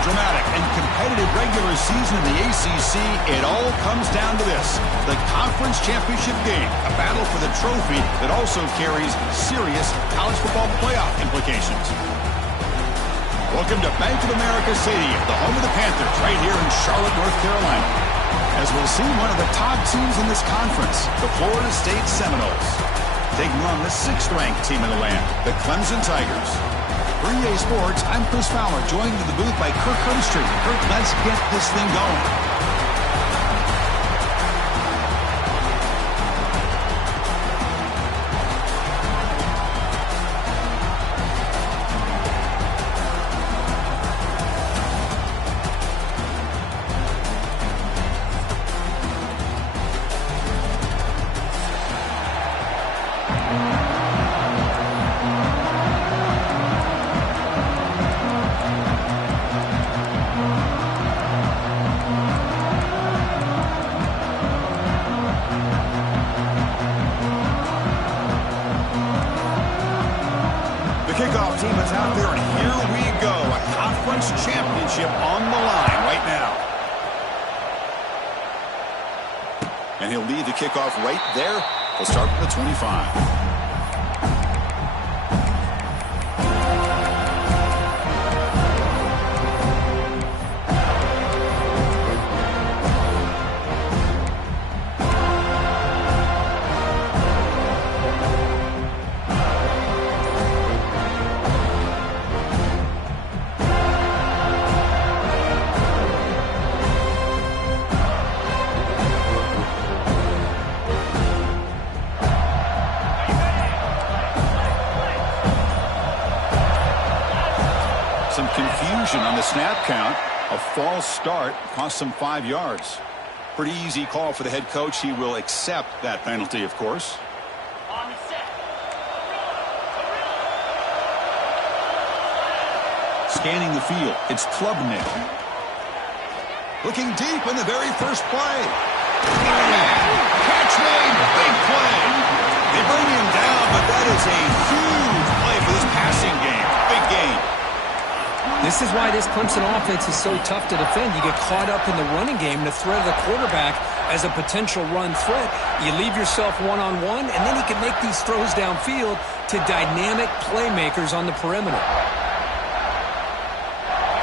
dramatic and competitive regular season in the ACC, it all comes down to this: the conference championship game, a battle for the trophy that also carries serious college football playoff implications. Welcome to Bank of America Stadium, the home of the Panthers, right here in Charlotte, North Carolina, as we'll see one of the top teams in this conference, the Florida State Seminoles, taking on the 6th-ranked team in the land, the Clemson Tigers. For EA Sports, I'm Chris Fowler, joined in the booth by Kirk Herbstreit. Kirk, let's get this thing going. Kickoff team is out there, and here we go. A conference championship on the line right now. And he'll lead the kickoff right there. He'll start with the 25. Some confusion on the snap count. A false start cost them 5 yards. Pretty easy call for the head coach. He will accept that penalty, of course. Scanning the field, it's Klubnik. Looking deep in the very first play. Catch made, big play. They bring him down, but that is a huge play for this passing game. Big game. This is why this Clemson offense is so tough to defend. You get caught up in the running game, the threat of the quarterback as a potential run threat. You leave yourself one-on-one, and then he can make these throws downfield to dynamic playmakers on the perimeter.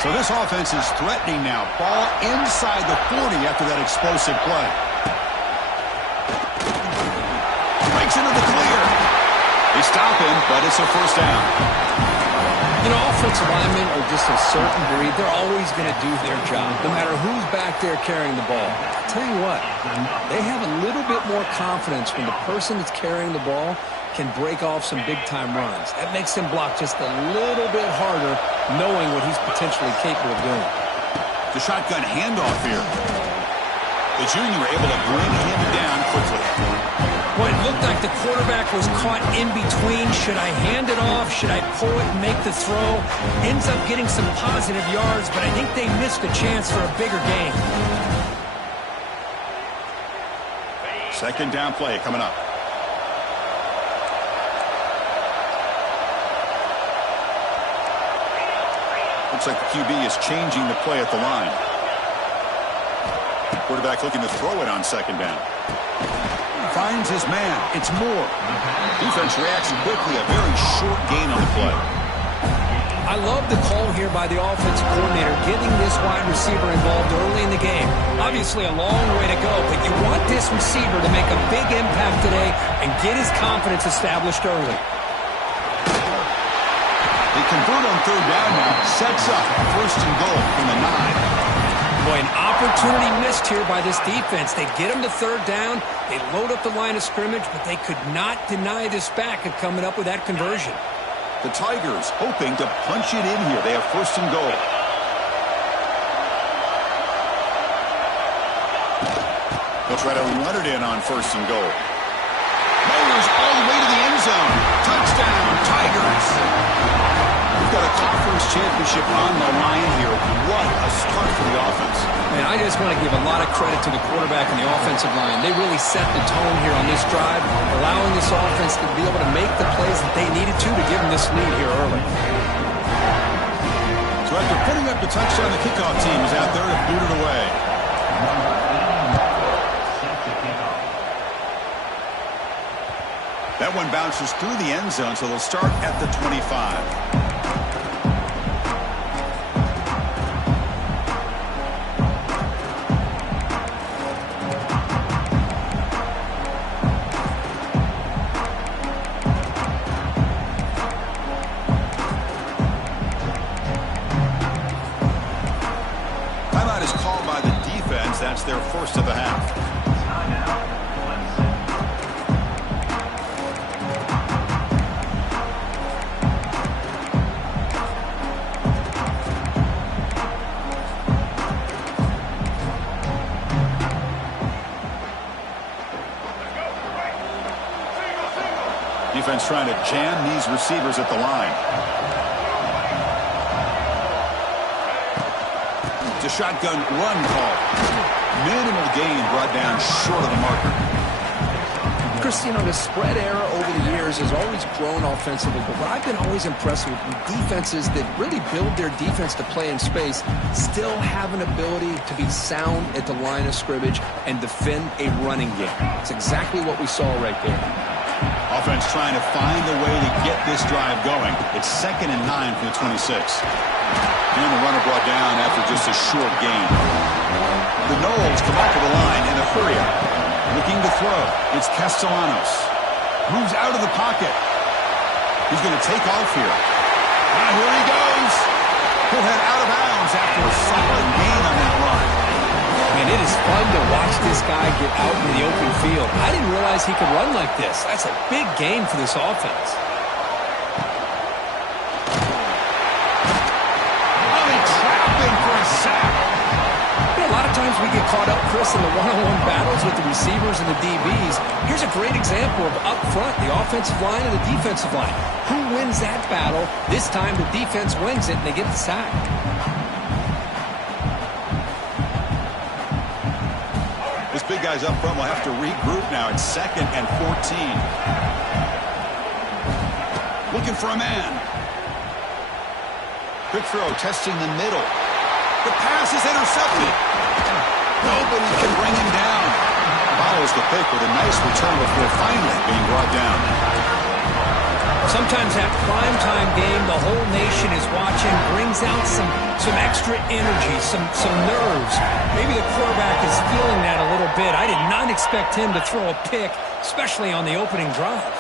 So this offense is threatening now. Ball inside the 40 after that explosive play. Breaks into the clear. They stop him, but it's a first down. You know, offensive linemen are just a certain breed. They're always going to do their job, no matter who's back there carrying the ball. I'll tell you what, they have a little bit more confidence when the person that's carrying the ball can break off some big-time runs. That makes him block just a little bit harder, knowing what he's potentially capable of doing. The shotgun handoff here. The junior able to bring him down quickly. Well, it looked like the quarterback was caught in between. Should I hand it off? Should I pull it and make the throw? Ends up getting some positive yards, but I think they missed a chance for a bigger gain. Second down play coming up. Looks like the QB is changing the play at the line. Quarterback looking to throw it on second down. Finds his man. It's Moore. Defense reacts quickly. A very short gain on the play. I love the call here by the offensive coordinator, getting this wide receiver involved early in the game. Obviously a long way to go, but you want this receiver to make a big impact today and get his confidence established early. They convert on third down now. Sets up first and goal from the 9. Boy, an opportunity missed here by this defense. They get him to third down. They load up the line of scrimmage, but they could not deny this back of coming up with that conversion. The Tigers hoping to punch it in here. They have first and goal. They'll try to run it in on first and goal. Meyers all the way to the end zone. Touchdown, Tigers. We've got a conference championship on the line here. What a start for the offense. Man, I just want to give a lot of credit to the quarterback and the offensive line. They really set the tone here on this drive, allowing this offense to be able to make the plays that they needed to give them this lead here early. So But they're putting up the touchdown. The kickoff team is out there to boot it away. That one bounces through the end zone, so they'll start at the 25. That's their first of the half. Defense trying to jam these receivers at the line. It's a shotgun run call. Minimal gain brought down short of the marker. Chris, you know, the spread era over the years has always grown offensively, but what I've been always impressed with defenses that really build their defense to play in space still have an ability to be sound at the line of scrimmage and defend a running game. It's exactly what we saw right there. Offense trying to find a way to get this drive going. It's 2nd and 9 from the 26. And the runner brought down after just a short gain. The Knowles come up to the line in a hurry up. Looking to throw. It's Castellanos. Moves out of the pocket. He's going to take off here. And here he goes. He'll head out of bounds after a solid gain on that run. Man, it is fun to watch this guy get out in the open field. I didn't realize he could run like this. That's a big gain for this offense. Oh, they trap him for a sack. A lot of times we get caught up, Chris, in the one-on-one battles with the receivers and the DBs. Here's a great example of up front, the offensive line and the defensive line. Who wins that battle? This time the defense wins it and they get the sack. This big guy's up front will have to regroup now. It's 2nd and 14. Looking for a man. Quick throw, testing the middle. The pass is intercepted. Nobody can bring him down. Follows the pick with a nice return before finally being brought down. Sometimes that primetime game, the whole nation is watching, brings out some extra energy, some nerves. Maybe the quarterback is feeling that a little bit. I did not expect him to throw a pick, especially on the opening drive.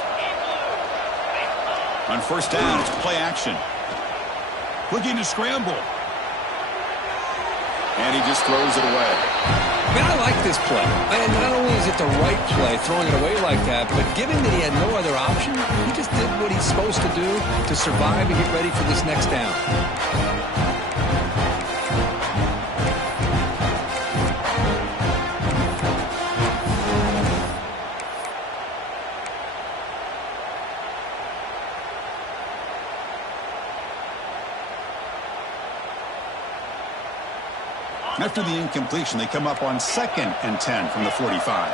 On first down, it's play action. Looking to scramble. And he just throws it away. Man, I like this play. And not only is it the right play, throwing it away like that, but given that he had no other option, he just did what he's supposed to do to survive and get ready for this next down. After the incompletion, they come up on 2nd and 10 from the 45.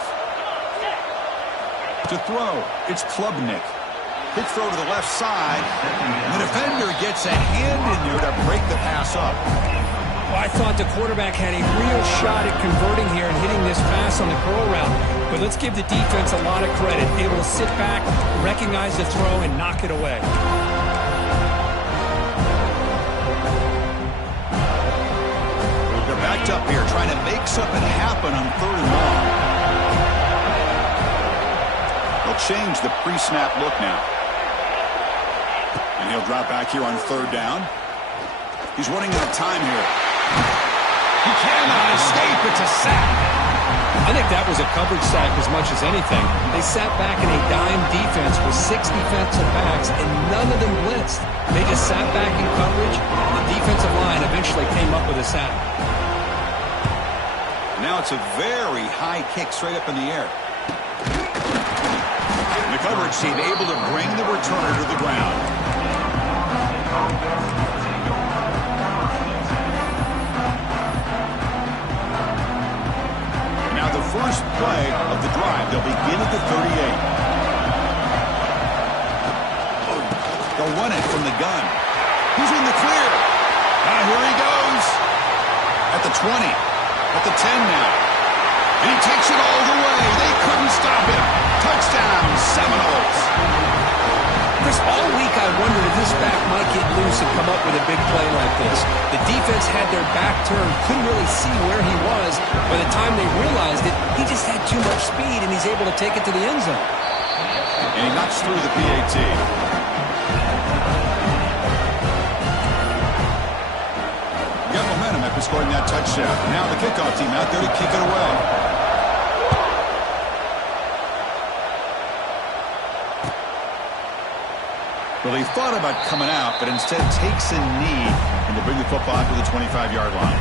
To throw, it's Klubnik. Quick throw to the left side. The defender gets a hand in there to break the pass up. Well, I thought the quarterback had a real shot at converting here and hitting this pass on the curl route. But let's give the defense a lot of credit. Able to sit back, recognize the throw, and knock it away. Backed up here, trying to make something happen on 3rd and long. They'll change the pre-snap look now. And he'll drop back here on 3rd down. He's running out of time here. He cannot escape. It's a sack. I think that was a coverage sack as much as anything. They sat back in a dime defense with 6 defensive backs, and none of them blitzed. They just sat back in coverage. The defensive line eventually came up with a sack. Now it's a very high kick straight up in the air. The coverage team able to bring the returner to the ground. Now the first play of the drive. They'll begin at the 38. They'll run it from the gun. Who's in the clear? Here he goes. At the 20. At the 10 now. And he takes it all the way. They couldn't stop him. Touchdown, Seminoles. Chris, all week I wondered if this back might get loose and come up with a big play like this. The defense had their back turned, couldn't really see where he was. By the time they realized it, he just had too much speed, and he's able to take it to the end zone. And he knocks through the PAT. Got momentum after scoring that touchdown. Now the kickoff team out there to kick it away. Well, he thought about coming out, but instead takes a knee, and they bring the football to the 25-yard line.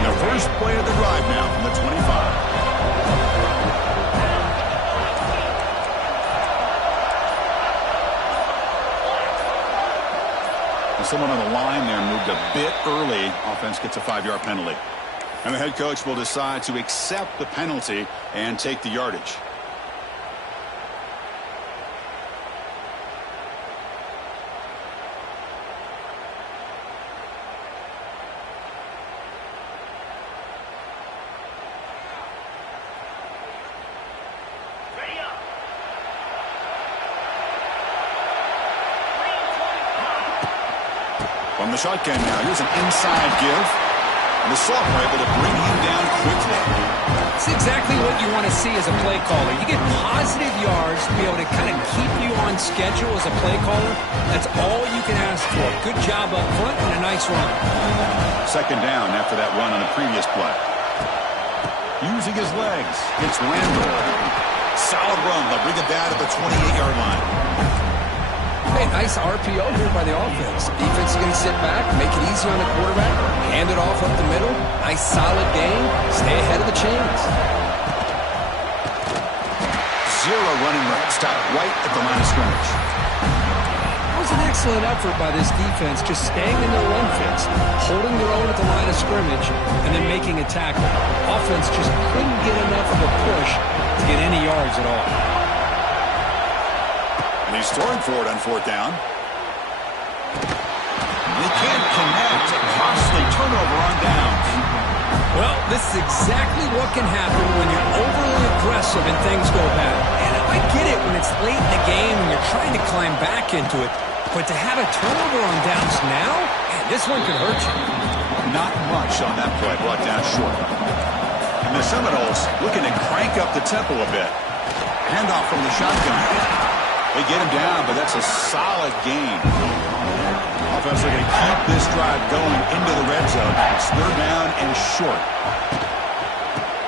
The first play of the drive now from the 25. Someone on the line there moved a bit early. Offense gets a 5-yard penalty. And the head coach will decide to accept the penalty and take the yardage. From the shotgun now, here's an inside give. And the sophomore able to bring him down quickly. It's exactly what you want to see as a play caller. You get positive yards to be able to kind of keep you on schedule as a play caller. That's all you can ask for. Good job up front and a nice run. Second down after that run on the previous play. Using his legs, it's Randall. Solid run. They'll bring it down at the 28-yard line. Hey, nice RPO here by the offense. Defense is going to sit back, make it easy on the quarterback, hand it off up the middle. Nice solid game. Stay ahead of the chains. Zero running room. Stop right at the line of scrimmage. That was an excellent effort by this defense, just staying in their run fits, holding their own at the line of scrimmage, and then making a tackle. Offense just couldn't get enough of a push to get any yards at all. And he's throwing for it on fourth down. They can't connect. A costly turnover on downs. Well, this is exactly what can happen when you're overly aggressive and things go bad. And I get it when it's late in the game and you're trying to climb back into it. But to have a turnover on downs now, man, this one could hurt you. Not much on that play, brought down short. And the Seminoles looking to crank up the tempo a bit. Handoff from the shotgun. They get him down, but that's a solid gain. Offense are going to keep this drive going into the red zone. It's third down and short.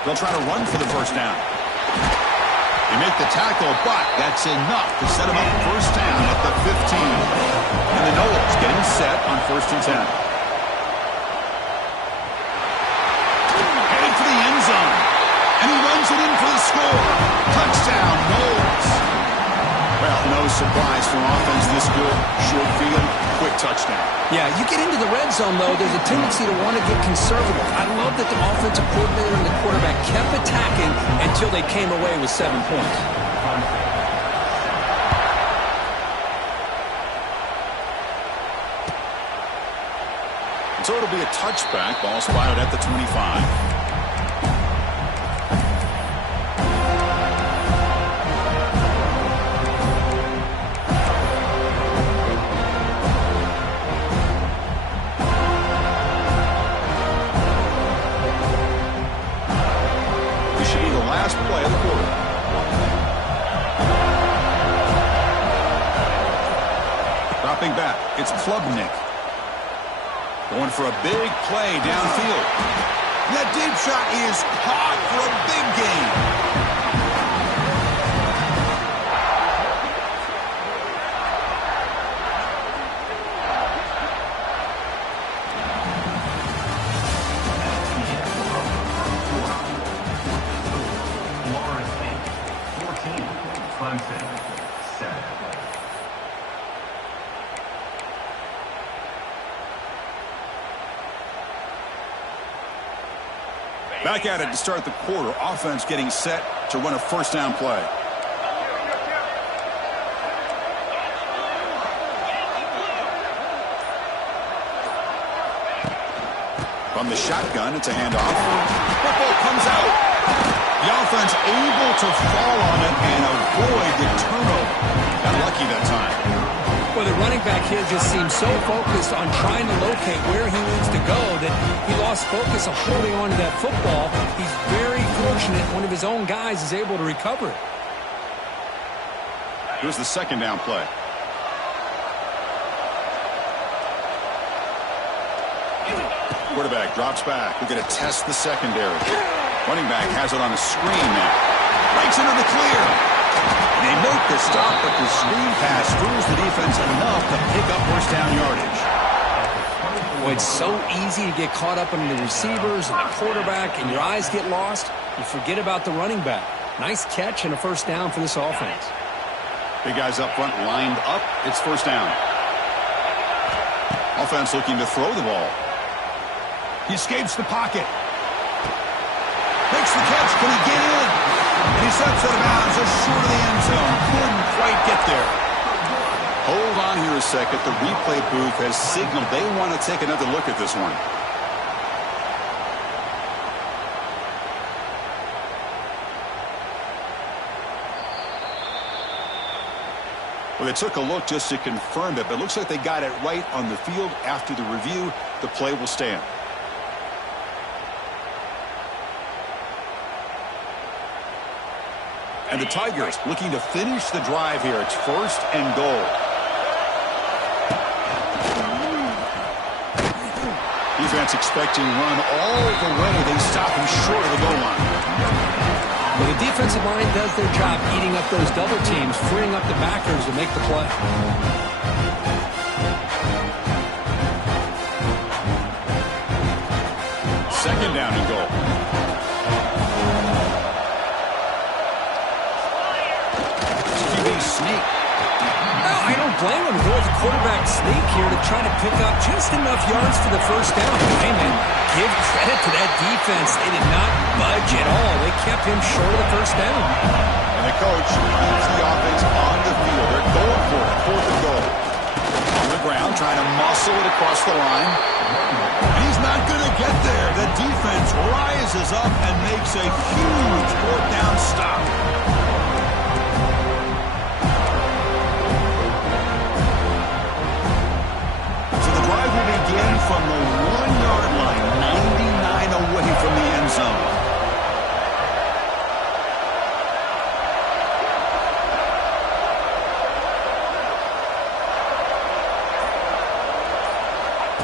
They'll try to run for the first down. They make the tackle, but that's enough to set them up first down at the 15. And the Noles getting set on first and 10. Headed for the end zone. And he runs it in for the score. Touchdown, Noles. Well, no surprise from offense this good. Short field, quick touchdown. Yeah, you get into the red zone, though, there's a tendency to want to get conservative. I love that the offensive coordinator and the quarterback kept attacking until they came away with 7 points. So it'll be a touchback. Ball spotted at the 25. Play of the quarter. Dropping back, it's Klubnik. Going for a big play downfield. That deep shot is caught for a big gain. Back at it to start the quarter. Offense getting set to run a first down play. From the shotgun, it's a handoff. Football comes out. The offense able to fall on it and avoid the turnover. Got lucky that time. Well, the running back here just seems so focused on trying to locate where he needs to go that he lost focus of holding on to that football. He's very fortunate one of his own guys is able to recover it. Here's the second down play. Quarterback drops back. We're going to test the secondary. Running back has it on a screen now. Breaks into the clear. They make the stop, but the screen pass fools the defense enough to pick up first down yardage. Boy, it's so easy to get caught up in the receivers and the quarterback, and your eyes get lost. You forget about the running back. Nice catch and a first down for this offense. Big guys up front lined up. It's first down. Offense looking to throw the ball. He escapes the pocket. Makes the catch. Can he get in? And he steps out of bounds just short of the end zone. Couldn't quite get there. Hold on here a second. The replay booth has signaled they want to take another look at this one. Well, they took a look just to confirm it, but it looks like they got it right on the field. After the review, the play will stand. And the Tigers looking to finish the drive here. It's first and goal. Defense expecting run all the way. They stop him short of the goal line. Well, the defensive line does their job eating up those double teams, freeing up the backers to make the play. Second down and goal. Sneak. No, I don't blame him. Go with the quarterback sneak here to try to pick up just enough yards for the first down. Hey, man, give credit to that defense. They did not budge at all. They kept him short of the first down. And the coach leads the offense on the field. They're going for it. Fourth and goal. On the ground, trying to muscle it across the line. He's not going to get there. The defense rises up and makes a huge fourth down stop. Begin from the 1-yard line, 99 away from the end zone.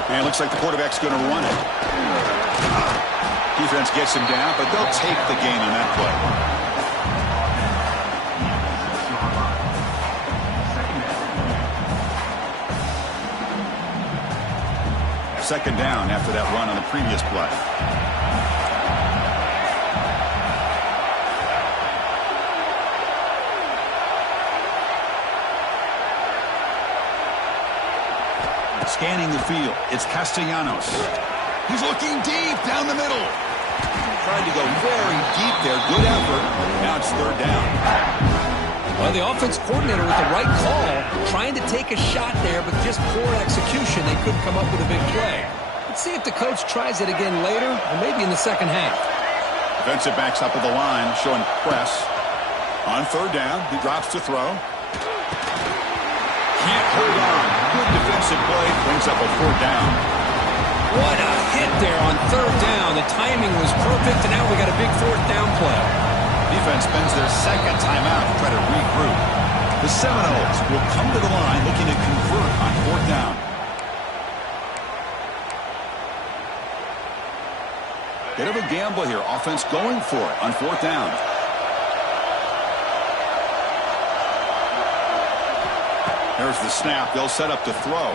And it looks like the quarterback's going to run it. Defense gets him down, but they'll take the gain on that play. Second down after that run on the previous play. Scanning the field, it's Castellanos. He's looking deep down the middle. Tried to go very deep there. Good effort. Now it's third down. Well, the offense coordinator with the right call, trying to take a shot there, but just poor execution. They couldn't come up with a big play. Let's see if the coach tries it again later, or maybe in the second half. Defensive backs up at the line, showing press. On third down, he drops to throw. Can't hold on. Good defensive play, brings up a fourth down. What a hit there on third down. The timing was perfect, and now we got a big fourth down play. Defense spends their second timeout to try to regroup. The Seminoles will come to the line looking to convert on fourth down. Bit of a gamble here. Offense going for it on fourth down. There's the snap. They'll set up to throw.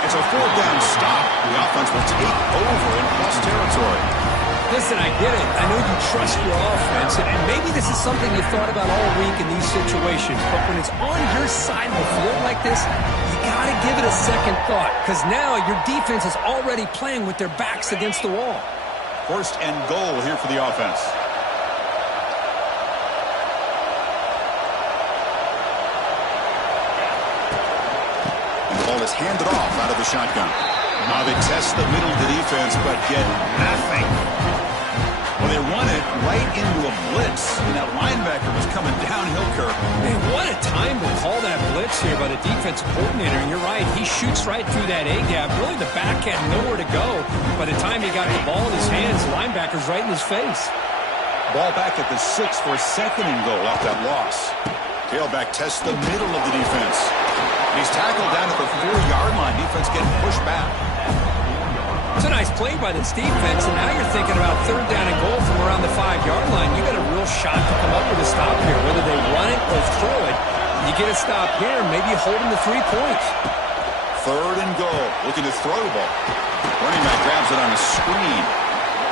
It's a fourth down stop. The offense will take over in plus territory. Listen, I get it. I know you trust your offense, and maybe this is something you thought about all week in these situations, but when it's on your side of the field like this, you got to give it a second thought, because now your defense is already playing with their backs against the wall. First and goal here for the offense. And the ball is handed off out of the shotgun. Now they test the middle of the defense, but get nothing. Well, they run it right into a blitz, and that linebacker was coming downhill, Kirk. Man, what a time to call that blitz here by the defensive coordinator. And you're right, he shoots right through that A-gap. Really, the back had nowhere to go. By the time he got the ball in his hands, the linebacker's right in his face. Ball back at the 6 for a second and goal off that loss. Tailback tests the middle of the defense. And he's tackled down at the 4-yard line. Defense getting pushed back. It's a nice play by this defense, and now you're thinking about third down and goal from around the 5-yard line. You got a real shot to come up with a stop here, whether they run it or throw it. You get a stop here, maybe you hold them to 3 points. Third and goal, looking to throw the ball. Running back grabs it on a screen.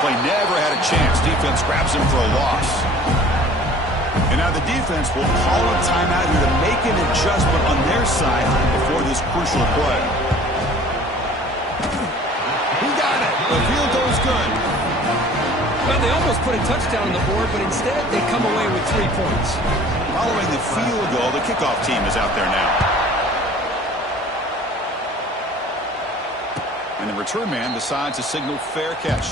Play never had a chance. Defense grabs him for a loss. And now the defense will call a timeout here to make an adjustment on their side before this crucial play. The field goes good. Well, they almost put a touchdown on the board, but instead they come away with 3 points. Following the field goal, the kickoff team is out there now. And the return man decides to signal fair catch.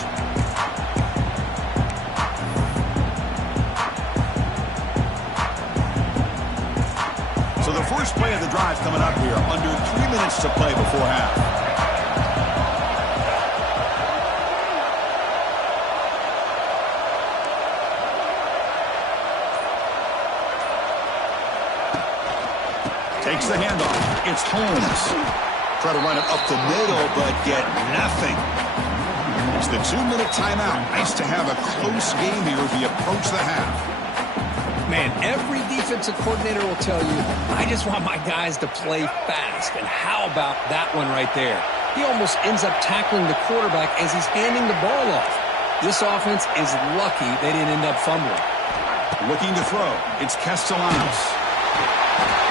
So the first play of the drive coming up here. Under 3 minutes to play before half. Takes the handoff. It's Holmes. Try to run it up the middle, but get nothing. It's the 2-minute timeout. Nice to have a close game here as we approach the half. Man, every defensive coordinator will tell you, I just want my guys to play fast. And how about that one right there? He almost ends up tackling the quarterback as he's handing the ball off. This offense is lucky they didn't end up fumbling. Looking to throw. It's Castellanos.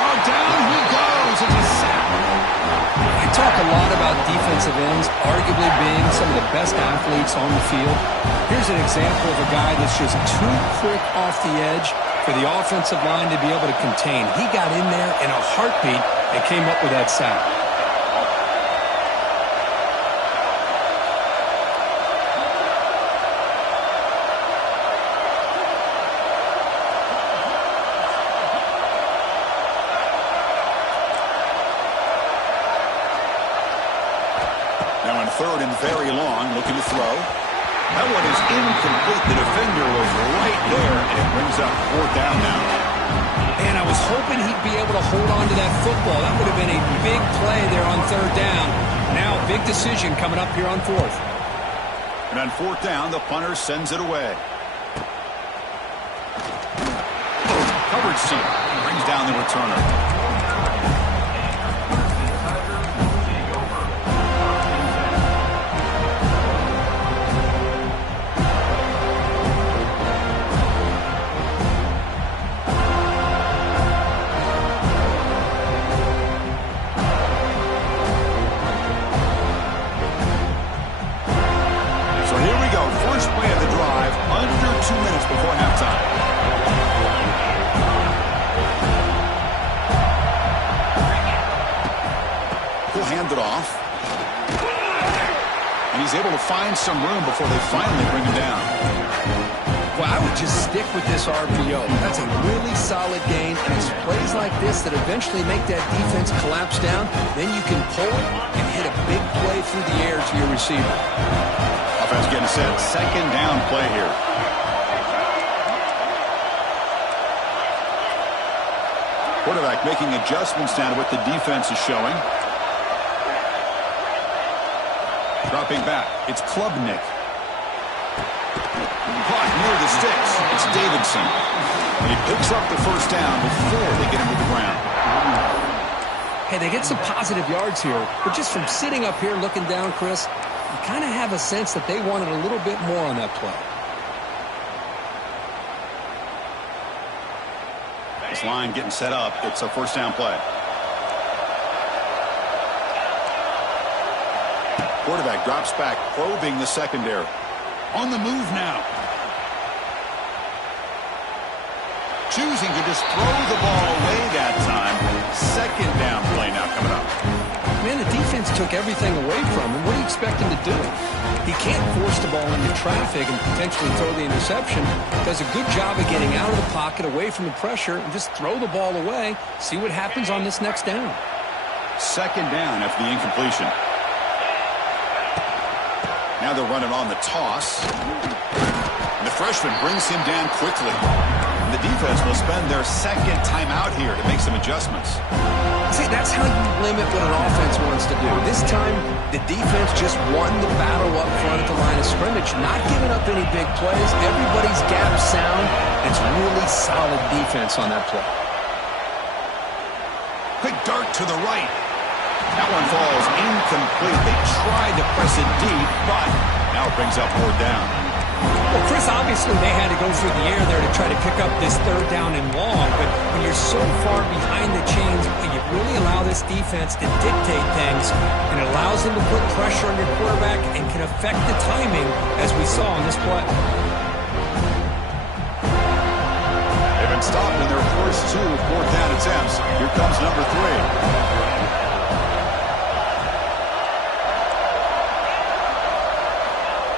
Oh, down he goes. It's a sack. I talk a lot about defensive ends arguably being some of the best athletes on the field. Here's an example of a guy that's just too quick off the edge for the offensive line to be able to contain. He got in there in a heartbeat and came up with that sack. Third and very long, looking to throw. That one is incomplete. The defender was right there, and it brings up 4th down now. And I was hoping he'd be able to hold on to that football. That would have been a big play there on 3rd down. Now, big decision coming up here on 4th. And on 4th down, the punter sends it away. Coverage seal brings down the returner. Before halftime. He'll hand it off. And he's able to find some room before they finally bring him down. Well, I would just stick with this RPO. That's a really solid game, and it's plays like this that eventually make that defense collapse down. Then you can pull it and hit a big play through the air to your receiver. Offense getting set. 2nd down play here. Quarterback making adjustments down to what the defense is showing. Dropping back. It's Klubnik. Caught near the sticks. It's Davidson. And he picks up the 1st down before they get him to the ground. Hey, they get some positive yards here, but just from sitting up here looking down, Chris, you kind of have a sense that they wanted a little bit more on that play. This line getting set up. It's a 1st down play. Quarterback drops back, probing the secondary. On the move now. Choosing to just throw the ball away that time. Second down play now coming up. Man, the defense took everything away from him. What do you expect him to do? He can't force the ball into traffic and potentially throw the interception. Does a good job of getting out of the pocket, away from the pressure, and just throw the ball away. See what happens on this next down. Second down after the incompletion. Now they're running on the toss. And the freshman brings him down quickly. The defense will spend their second timeout here to make some adjustments. See, that's how you limit what an offense wants to do. This time, the defense just won the battle up front at the line of scrimmage, not giving up any big plays. Everybody's gap sound. It's really solid defense on that play. Quick dart to the right. That one falls incomplete. They tried to press it deep, but now it brings up fourth down. Well, Chris, obviously they had to go through the air there to try to pick up this third down and long, but when you're so far behind the chains, you really allow this defense to dictate things, and it allows them to put pressure on your quarterback and can affect the timing, as we saw on this play. They've been stopped in their first two fourth down attempts. Here comes number 3.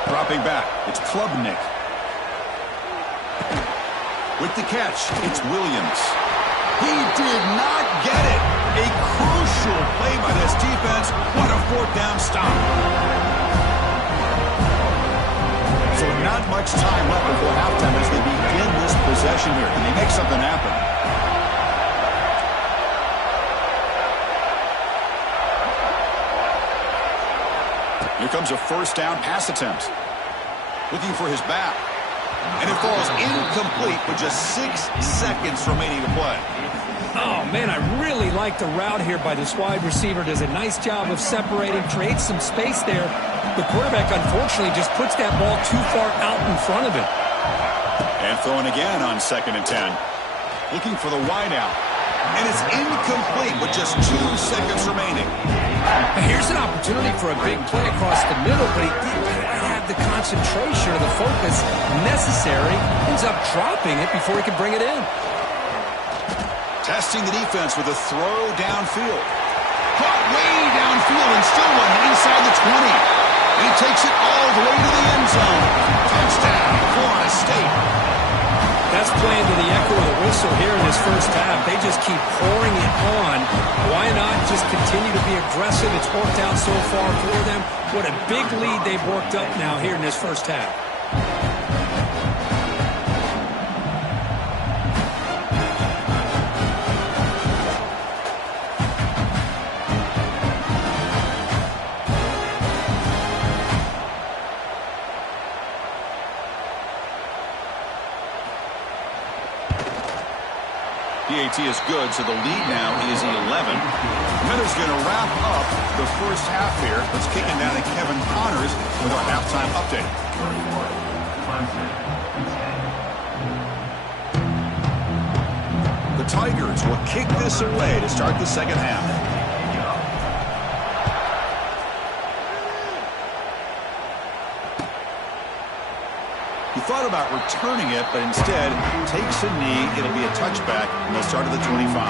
Dropping back, it's Klubnik. With the catch, it's Williams. He did not get it. A crucial play by this defense. What a fourth down stop. So not much time left before halftime as they begin this possession here. And they make something happen. Here comes a first down pass attempt. Looking for his back. And it falls incomplete with just 6 seconds remaining to play. Oh, man, I really like the route here by this wide receiver. Does a nice job of separating, creates some space there. The quarterback, unfortunately, just puts that ball too far out in front of him. And throwing again on 2nd and 10. Looking for the wideout. And it's incomplete with just 2 seconds remaining. Here's an opportunity for a big play across the middle, but he didn't have the concentration or the focus necessary. Ends up dropping it before he could bring it in. Testing the defense with a throw downfield. Caught way downfield and still one inside the 20. And he takes it all the way to the end zone. Touchdown, Florida State. That's playing to the echo of the whistle here in this first half. They just keep pouring it on. Why not just continue to be aggressive? It's worked out so far for them. What a big lead they've worked up now here in this first half. PAT is good, so the lead now is 11. Miller's going to wrap up the first half here. Let's kick it down to Kevin Connors with our halftime update. The Tigers will kick this away to start the second half. He thought about returning it, but instead takes a knee. It'll be a touchback, and they'll start at the 25.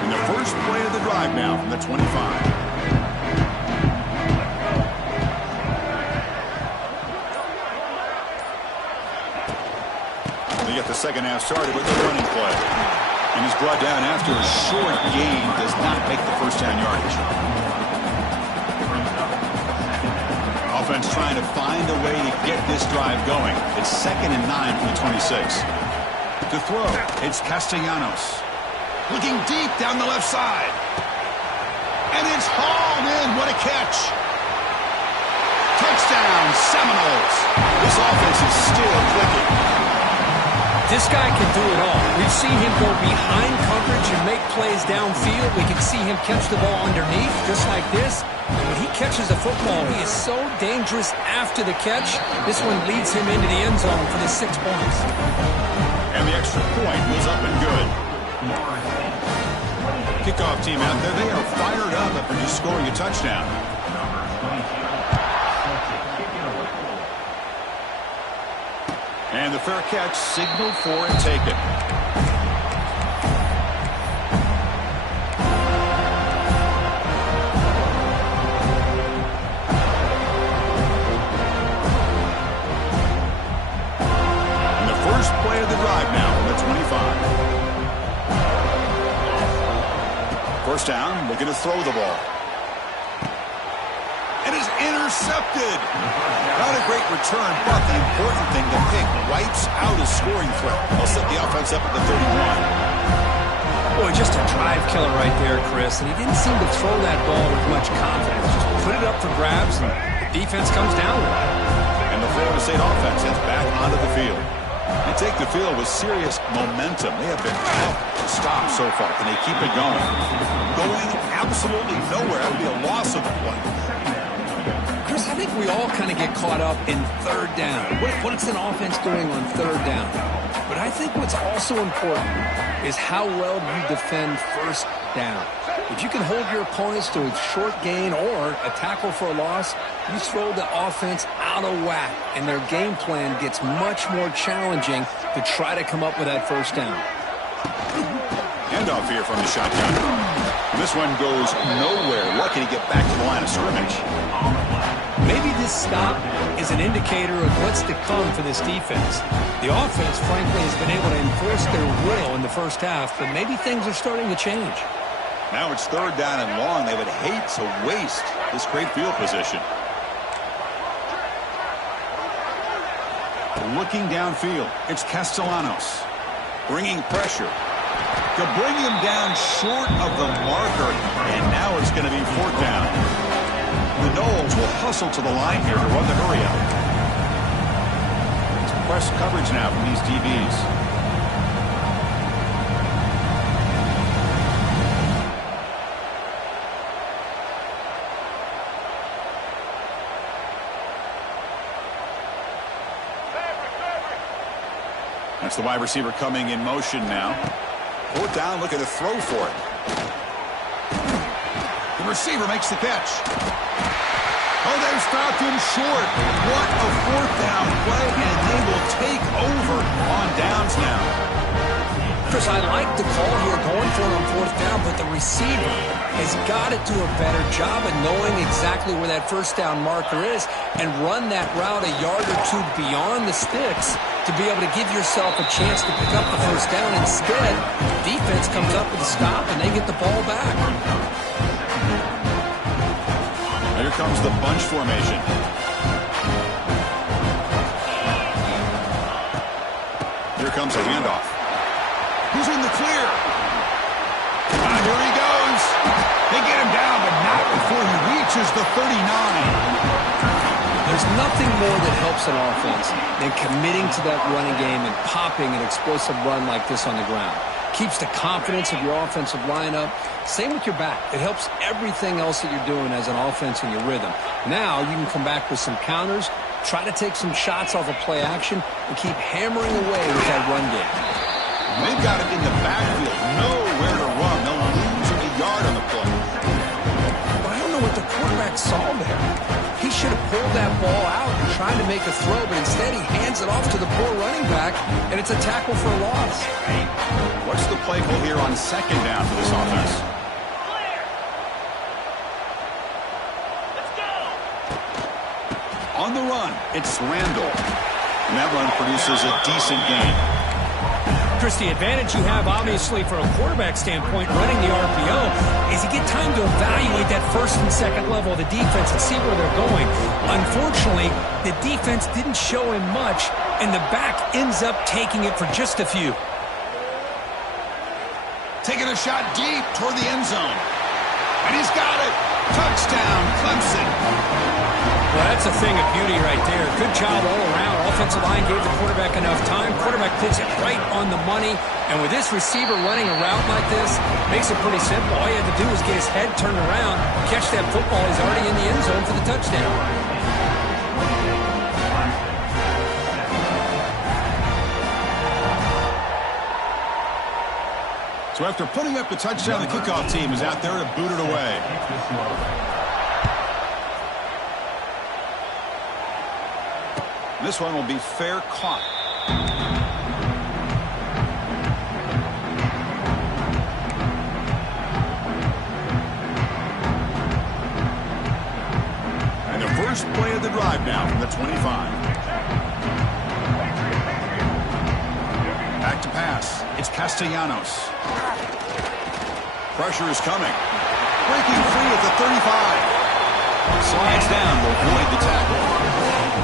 And the first play of the drive now from the 25. They get the second half started with the running play. And he's brought down after a short gain. Does not make the first down yardage. Offense trying to find a way to get this drive going. It's 2nd and 9 from the 26. To throw, it's Castellanos. Looking deep down the left side. And it's hauled in. What a catch. Touchdown, Seminoles. This offense is still clicking. This guy can do it all. We've seen him go behind coverage and make plays downfield. We can see him catch the ball underneath, just like this. And when he catches the football, he is so dangerous after the catch. This one leads him into the end zone for the 6 points. And the extra point was up and good. kickoff team out there, they are fired up after just scoring a touchdown. And the fair catch signaled for and taken. And the first play of the drive now from the 25. First down, looking to throw the ball. And is intercepted. Not a great return, but the important thing, the pick wipes out a scoring threat. They'll set the offense up at the 31. Boy, just a drive killer right there, Chris. And he didn't seem to throw that ball with much confidence. Just put it up for grabs, and the defense comes down with it. And the Florida State offense heads back onto the field. They take the field with serious momentum. They have been tough to stop so far. Can they keep it going? Going absolutely nowhere. That would be a loss of the play. Chris, I think we all kind of get caught up in third down. What's an offense doing on third down? But I think what's also important is how well you defend first down. If you can hold your opponents to a short gain or a tackle for a loss, you throw the offense out of whack, and their game plan gets much more challenging to try to come up with that first down. Handoff here from the shotgun. And this one goes nowhere. Lucky to get back to the line of scrimmage. Maybe this stop is an indicator of what's to come for this defense. The offense, frankly, has been able to enforce their will in the first half, but maybe things are starting to change. Now it's third down and long. They would hate to waste this great field position. Looking downfield, it's Castellanos. Bringing pressure. To bring him down short of the marker, and now it's going to be fourth down. The Noles will hustle to the line here to run the hurry out. It's press coverage now from these DBs. That's the wide receiver coming in motion now. Fourth down, looking to throw for it. The receiver makes the catch. Oh, they've stopped him short. What a fourth down play, and they will take over on downs now. Chris, I like the call here going for it on fourth down, but the receiver has got to do a better job of knowing exactly where that first down marker is and run that route a yard or two beyond the sticks to be able to give yourself a chance to pick up the first down. Instead, defense comes up with a stop, and they get the ball back. Here comes the bunch formation. Here comes a handoff. Who's in the clear? Here he goes. They get him down, but not before he reaches the 39. There's nothing more that helps an offense than committing to that running game and popping an explosive run like this on the ground. Keeps the confidence of your offensive lineup. Same with your back. It helps everything else that you're doing as an offense in your rhythm. Now you can come back with some counters, try to take some shots off of play action, and keep hammering away with that run game. They've got it in the backfield. Nowhere to run. They'll lose a yard on the play. But I don't know what the quarterback saw there. He should have pulled that ball out and tried to make a throw, but instead he hands it off to the poor running back, and it's a tackle for a loss. What's the play call here on second down for this offense? Let's go. On the run, it's Randall. And that run produces a decent gain. Chris, the advantage you have, obviously, from a quarterback standpoint, running the RPO, is you get time to evaluate that first and second level of the defense and see where they're going. Unfortunately, the defense didn't show him much, and the back ends up taking it for just a few. Taking a shot deep toward the end zone. And he's got it. Touchdown, Clemson. Well, that's a thing of beauty right there. Good job all around. Offensive line gave the quarterback enough time. Quarterback puts it right on the money. And with this receiver running a route like this, makes it pretty simple. All you have to do is get his head turned around, catch that football. He's already in the end zone for the touchdown. So after putting up the touchdown, the kickoff team is out there to boot it away. This one will be fair caught. And the first play of the drive now from the 25. Back to pass. It's Castellanos. Pressure is coming. Breaking free at the 35. Slides down to avoid the tackle.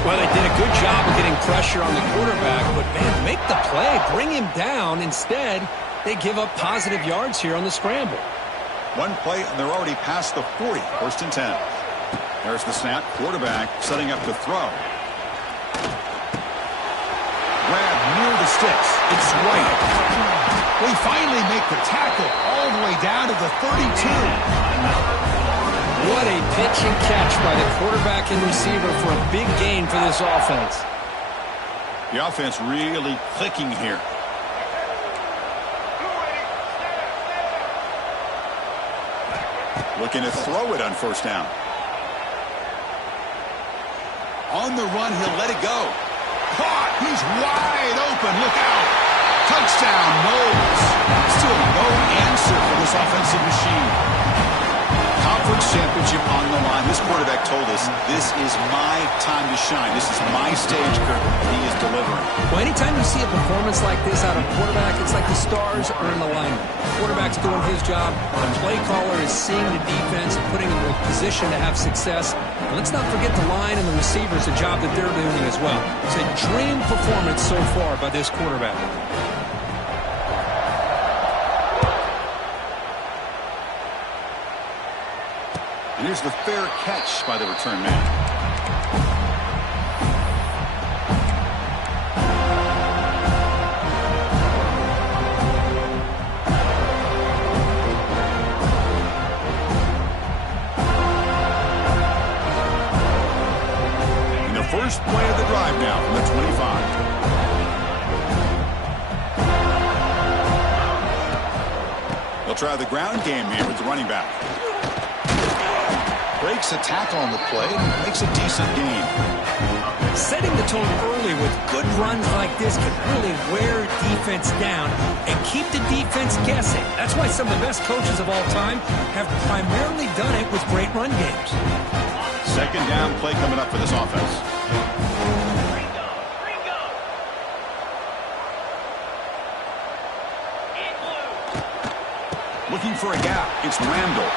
Well, they did a good job of getting pressure on the quarterback, but, man, make the play. Bring him down. Instead, they give up positive yards here on the scramble. One play, and they're already past the 40. First and 10. There's the snap. Quarterback setting up the throw. Grab near the sticks. It's White. We finally make the tackle all the way down to the 32. What a pitch and catch by the quarterback and receiver for a big gain for this offense. The offense really clicking here. Looking to throw it on first down. On the run, he'll let it go. Caught! He's wide open. Look out! Touchdown, Knowles. Still no answer for this offensive machine. Conference championship on the line. This quarterback told us, this is my time to shine. This is my stage, Kirk. He is delivering. Well, anytime you see a performance like this out of quarterback, it's like the stars are in alignment. The quarterback's doing his job. The play caller is seeing the defense and putting him in a position to have success. And let's not forget the line and the receivers, the job that they're doing as well. It's a dream performance so far by this quarterback. And here's the fair catch by the return man. And the first play of the drive now from the 25. They'll try the ground game here with the running back. Breaks a tackle on the play, makes a decent gain. Setting the tone early with good runs like this can really wear defense down and keep the defense guessing. That's why some of the best coaches of all time have primarily done it with great run games. Second down play coming up for this offense. Looking for a gap. It's Randall.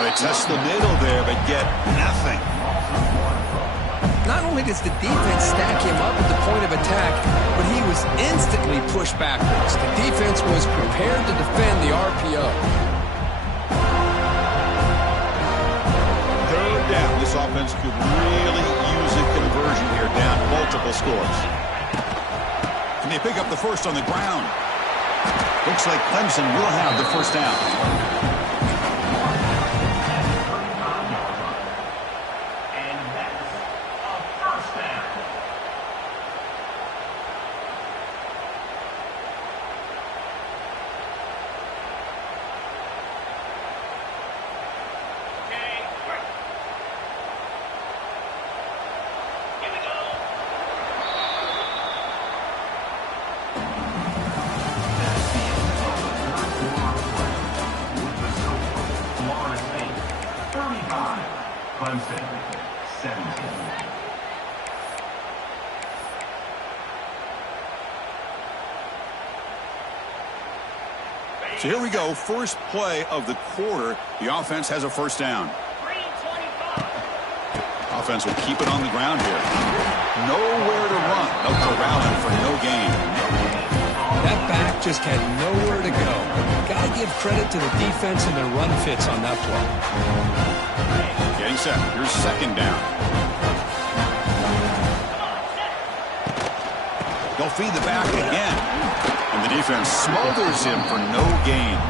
They test the middle there, but get nothing. Not only does the defense stack him up at the point of attack, but he was instantly pushed backwards. The defense was prepared to defend the RPO. Third down. This offense could really use a conversion here, down multiple scores. Can they pick up the first on the ground? Looks like Clemson will have the first down. Clemson, 17. So here we go. First play of the quarter. The offense has a first down. Offense will keep it on the ground here. Nowhere to run. No corral him for no gain. That back just had nowhere to go. Got to give credit to the defense and their run fits on that play. Getting set. Here's second down. They'll feed the back again. And the defense smothers him for no gain.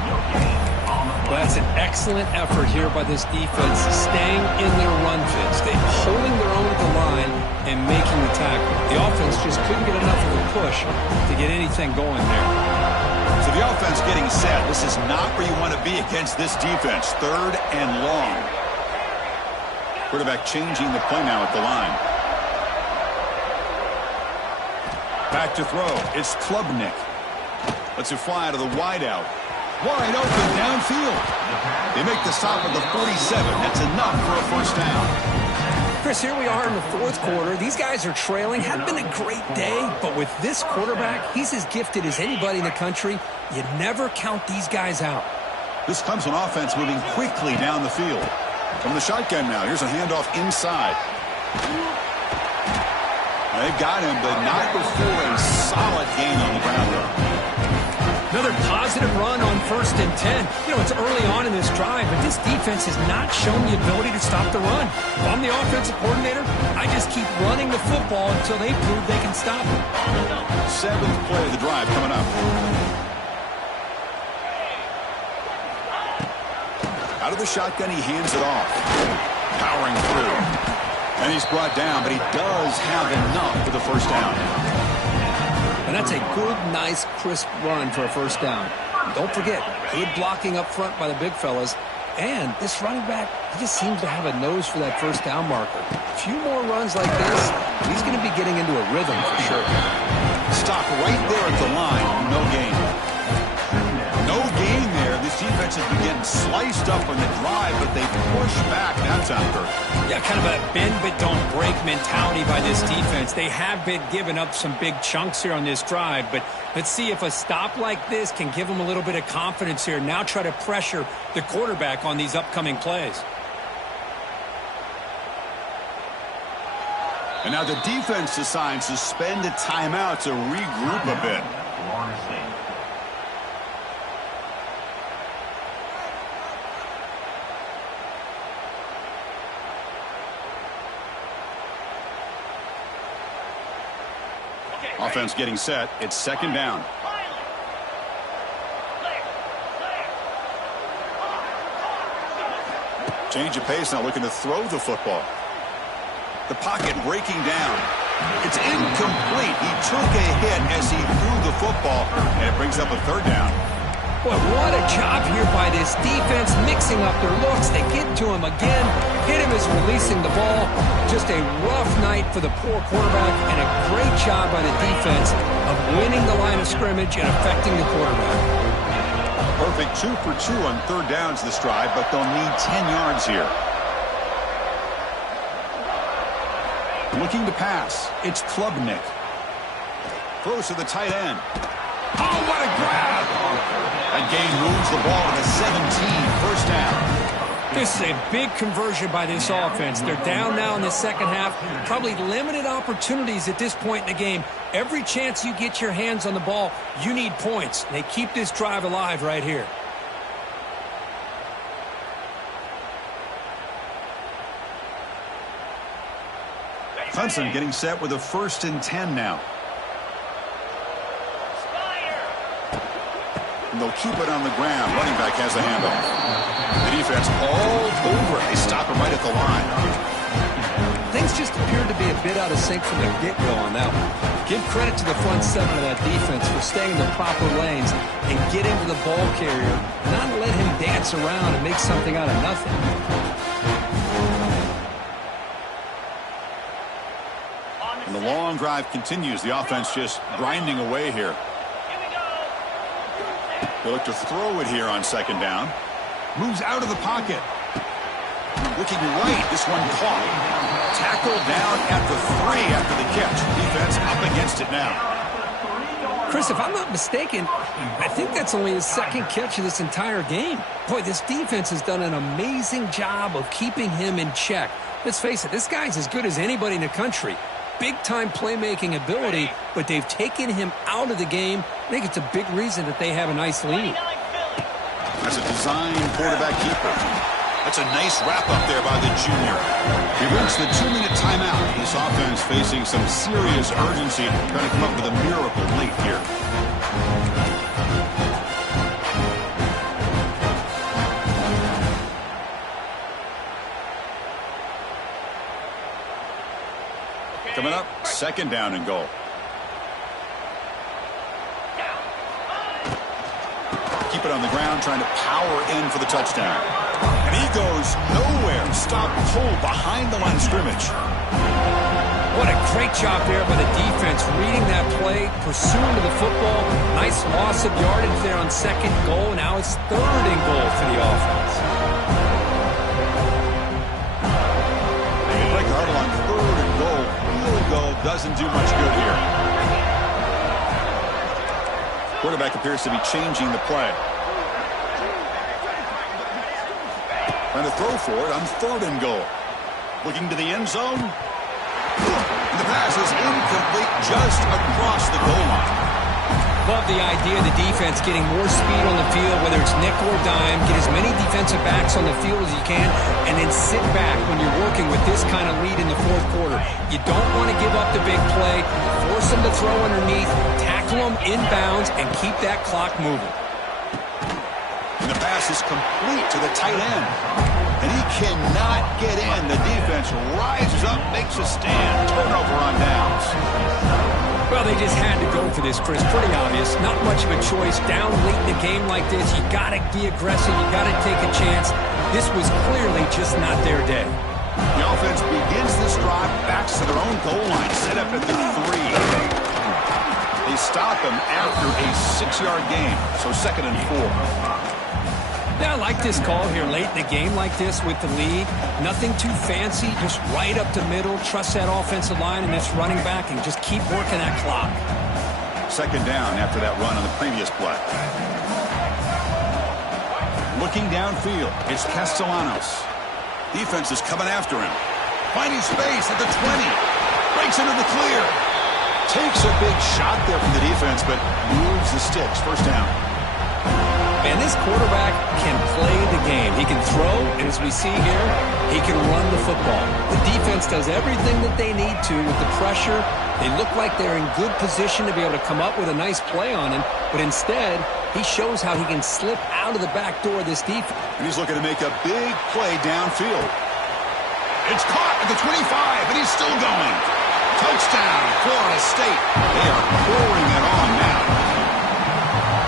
Well, that's an excellent effort here by this defense, staying in their run fits. They're holding their own at the line and making the tackle. The offense just couldn't get enough of a push to get anything going there. So the offense getting set. This is not where you want to be against this defense. 3rd and long. Quarterback changing the play now at the line. Back to throw. It's Klubnik. Lets it fly to the wideout. Wide open downfield. They make the stop at the 47. That's enough for a first down. Chris, here we are in the 4th quarter. These guys are trailing. Hadn't been a great day, but with this quarterback, he's as gifted as anybody in the country. You never count these guys out. This Clemson offense moving quickly down the field. From the shotgun now, here's a handoff inside. They've got him, but not before a solid gain on the ground there. Another positive run on 1st and 10. You know, it's early on in this drive, but this defense has not shown the ability to stop the run. If I'm the offensive coordinator, I just keep running the football until they prove they can stop it. 7th play of the drive coming up. Out of the shotgun, he hands it off. Powering through. And he's brought down, but he does have enough for the first down. And that's a good, nice, crisp run for a first down. Don't forget, good blocking up front by the big fellas. And this running back, he just seems to have a nose for that first down marker. A few more runs like this, he's going to be getting into a rhythm for sure. Stop right there at the line. No gain. No gain there. This defense has been getting sliced up on the drive, but they push back that time, Kirk. Yeah, kind of a bend but don't break mentality by this defense. They have been giving up some big chunks here on this drive, but let's see if a stop like this can give them a little bit of confidence here. Now try to pressure the quarterback on these upcoming plays. And now the defense decides to spend a timeout to regroup a bit. Offense getting set. It's 2nd down. Change of pace now, looking to throw the football. The pocket breaking down. It's incomplete. He took a hit as he threw the football, and it brings up a 3rd down. Boy, what a job here by this defense, mixing up their looks. They get to him again. Hit him as releasing the ball. Just a rough night for the poor quarterback, and a great job by the defense of winning the line of scrimmage and affecting the quarterback. Perfect 2 for 2 on 3rd downs this drive, but they'll need 10 yards here. Looking to pass. It's Klubnik. Throws to the tight end. Oh, what a grab! That gain moves the ball to the 17, first down. This is a big conversion by this offense. They're down now in the second half. Probably limited opportunities at this point in the game. Every chance you get your hands on the ball, you need points. They keep this drive alive right here. Clemson getting set with a 1st and 10 now. And they'll keep it on the ground. Running back has the handoff. The defense all over. They stop him right at the line. Things just appeared to be a bit out of sync from the get-go on that one. Give credit to the front 7 of that defense for staying in the proper lanes and getting to the ball carrier, not let him dance around and make something out of nothing. And the long drive continues. The offense just grinding away here. They look to throw it here on 2nd down. Moves out of the pocket. Looking right. This one caught. Tackled down at the 3 after the catch. Defense up against it now. Chris, if I'm not mistaken, I think that's only his 2nd catch of this entire game. Boy, this defense has done an amazing job of keeping him in check. Let's face it, this guy's as good as anybody in the country. Big-time playmaking ability, but they've taken him out of the game. I think it's a big reason that they have a nice lead. That's a design quarterback keeper. That's a nice wrap-up there by the junior. He reached the 2-minute timeout. This offense facing some serious urgency, trying to come up with a miracle late here. Coming up, 2nd down and goal. keep it on the ground, trying to power in for the touchdown. And he goes nowhere. Stop cold behind the line of scrimmage. What a great job there by the defense, reading that play, pursuing to the football. Nice loss of yardage there on second goal. Now it's third and goal for the offense. They break the huddle on third and goal. Field goal doesn't do much good here. Quarterback appears to be changing the play. Trying to throw for it on third and goal. Looking to the end zone. And the pass is incomplete just across the goal line. Love the idea of the defense getting more speed on the field, whether it's nickel or dime. Get as many defensive backs on the field as you can, and then sit back when you're working with this kind of lead in the fourth quarter. You don't want to give up the big play. Force them to throw underneath, tackle them inbounds, and keep that clock moving. And the pass is complete to the tight end. And he cannot get in. The defense rises up, makes a stand. Turnover on downs. Well, they just had to go for this, Chris. Pretty obvious. Not much of a choice. Down late in the game like this, you got to be aggressive. You got to take a chance. This was clearly just not their day. The offense begins this drive, backs to their own goal line, set up at the 3. They stop him after a 6-yard gain, so 2nd and 4. Yeah, I like this call here late in the game like this with the lead. Nothing too fancy, just right up the middle. Trust that offensive line and this running back and just keep working that clock. 2nd down after that run on the previous play. Looking downfield, it's Castellanos. Defense is coming after him. Finding space at the 20. Breaks into the clear. Takes a big shot there from the defense, but moves the sticks. 1st down. And this quarterback can play the game. He can throw, and as we see here, he can run the football. The defense does everything that they need to with the pressure. They look like they're in good position to be able to come up with a nice play on him, but instead, he shows how he can slip out of the back door of this defense. And he's looking to make a big play downfield. It's caught at the 25, and he's still going. Touchdown, Florida State. They are pouring it on now.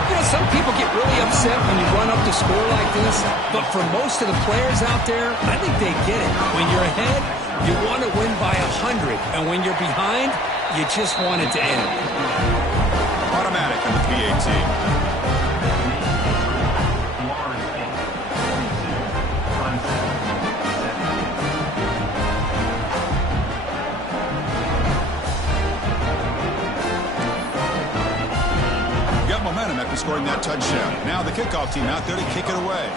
You know, some people get really upset when you run up the score like this, but for most of the players out there, I think they get it. When you're ahead, you want to win by 100, and when you're behind, you just want it to end. Automatic in the PAT. Momentum after scoring that touchdown. Now the kickoff team out there to kick it away.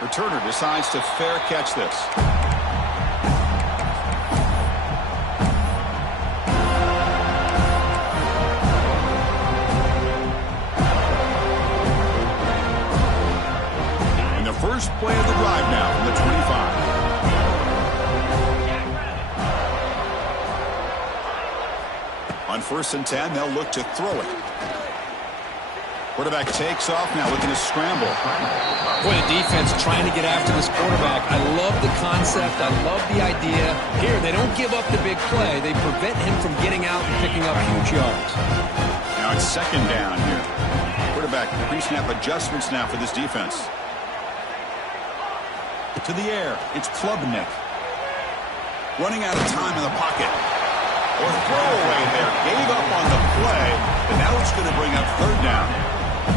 Returner decides to fair catch this. And the first play of the drive now from the 25. On 1st and 10, they'll look to throw it. Quarterback takes off now, looking to scramble. Boy, the defense trying to get after this quarterback. I love the concept. I love the idea. Here, they don't give up the big play. They prevent him from getting out and picking up huge yards. Now it's 2nd down here. Quarterback pre-snap adjustments now for this defense. To the air, it's Klubnik. Running out of time in the pocket. Or throwaway there. Gave up on the play, and now it's going to bring up 3rd down.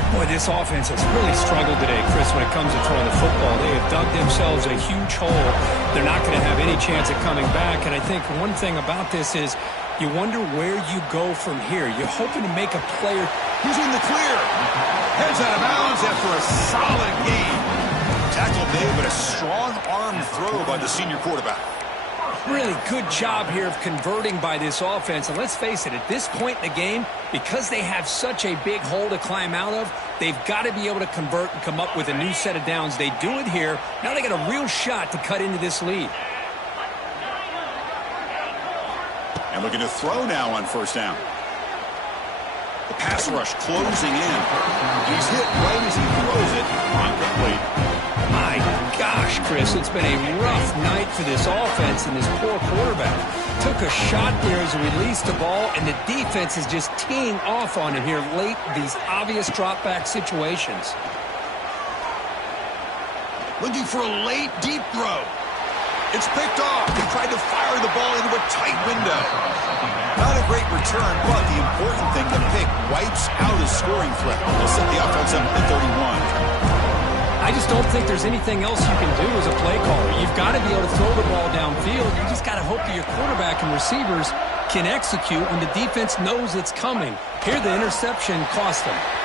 Boy, this offense has really struggled today, Chris, when it comes to throwing the football. They have dug themselves a huge hole. They're not going to have any chance of coming back, and I think one thing about this is you wonder where you go from here. You're hoping to make a player. He's in the clear. Heads out of bounds after a solid game. Tackle made, but a strong arm throw by the senior quarterback. Really good job here of converting by this offense. And let's face it, at this point in the game, because they have such a big hole to climb out of, they've got to be able to convert and come up with a new set of downs. They do it here. Now they got a real shot to cut into this lead. And looking to throw now on 1st down. The pass rush closing in. He's hit right as he throws it. Incomplete. My gosh, Chris, it's been a rough night for this offense and this poor quarterback. Took a shot there as he released the ball, and the defense is just teeing off on it here late, these obvious drop-back situations. Looking for a late, deep throw. It's picked off. He tried to fire the ball into a tight window. Not a great return, but the important thing, the pick wipes out his scoring threat. They'll set the offense up at 31. I just don't think there's anything else you can do as a play caller. You've got to be able to throw the ball downfield. You just got to hope that your quarterback and receivers can execute when the defense knows it's coming. Here, the interception cost them.